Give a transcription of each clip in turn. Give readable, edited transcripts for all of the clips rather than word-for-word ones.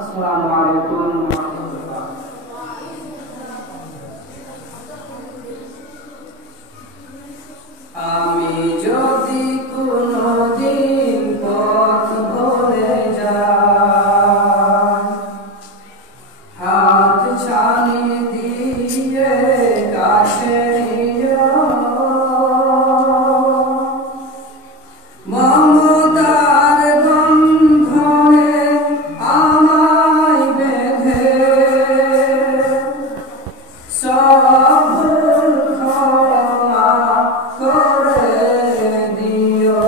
আসসালামু আলাইকুম ওয়া রাহমাতুল্লাহ। আমি যদি কোনদিন পথ ভুলে যাই, হাত ছানি দিয়ে কাছে নিও, মমতার বন্ধনে আমায় বেঁধে সব ভুল ক্ষমা করে দিও।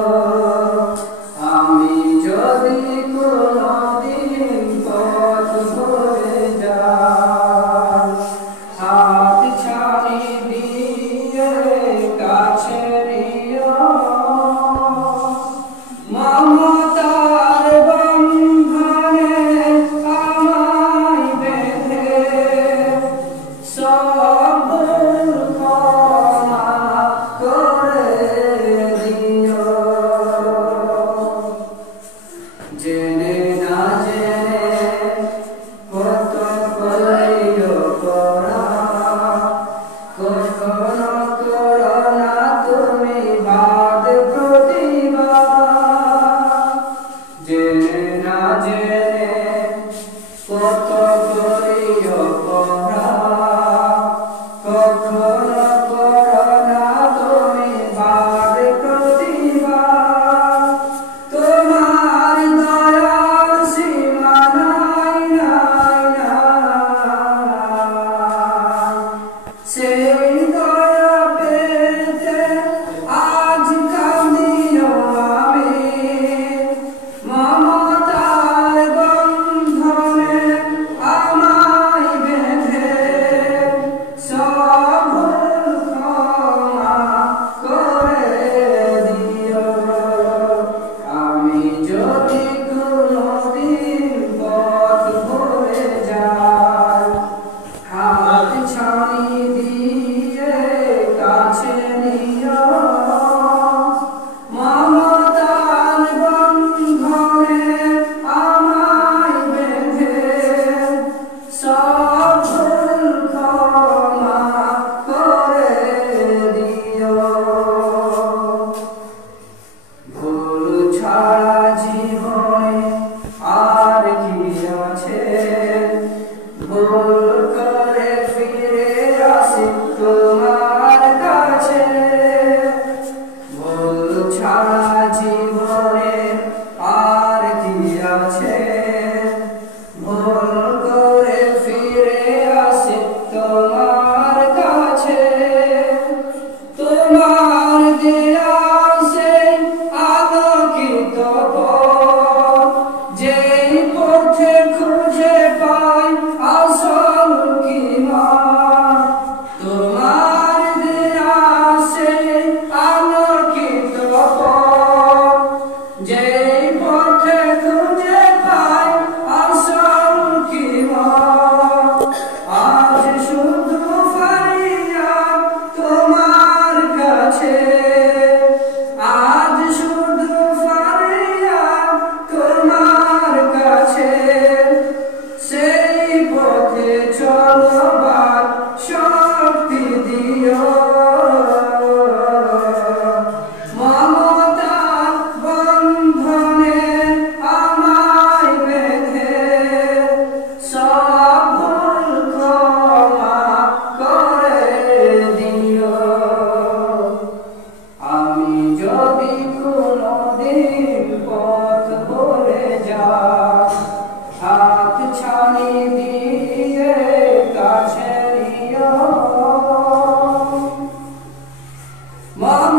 আমি যদি কোনদিন পথ ভুলে যাই, হাত ছানি দিয়ে কাছে নিও, মমতার বন্ধনে আমায় বেঁধে সব ভুল ক্ষমা করে দিও। জেনে না জেনে কত করিও অপরাধ, কখনো করো না তুমি বাদ প্রতিবাদ। জেনে না জেনে কত করিও অপরাধ, কখনো করো না তুমি বাদ প্রতিবাদ। তোমার দয়ার সীমা নাই নাই নাই, সেই দয়া পেতে আজ কাঁদিও আমি, মমতার বন্ধনে আমায় বেঁধে সব ভুল ক্ষমা করে দিও। আমি যদি কোনদিন পথ ভুলে যাই, হাত ছানি দিয়ে কাছে নিও, মমতার বন্ধনে আমায় বেঁধে সব ভুল ক্ষমা করে দিও। ভুল ছাড়া জীবনে আর কি আছে, ভুল করে ফিরে আসি তোমার কাছে। ভুল ছাড়া জীবনে আর কি আছে, ভুল করে ফিরে আসি তোমার কাছে। তোমার দেয়া সেই আলোকিত পথ, যেই পথে খুঁজে পাই আসল কিনার। তোমার দেয়া সেই আলোকিত পথ, যেই পথে খুঁজে পাই আসল কিনার। আজ শুধু ফরিয়াদ তোমার কাছে, আজ শুধু ফরিয়াদ তোমার কাছে, সেই পথে চলবার শক্তি দিও, মমতার বন্ধনে আমায় বেঁধে সব ভুল ক্ষমা করে দিও। আমি যদি কোনদিন পথ ভুলে যাই, হাত ছানি দিয়ে কাছে নিও, মম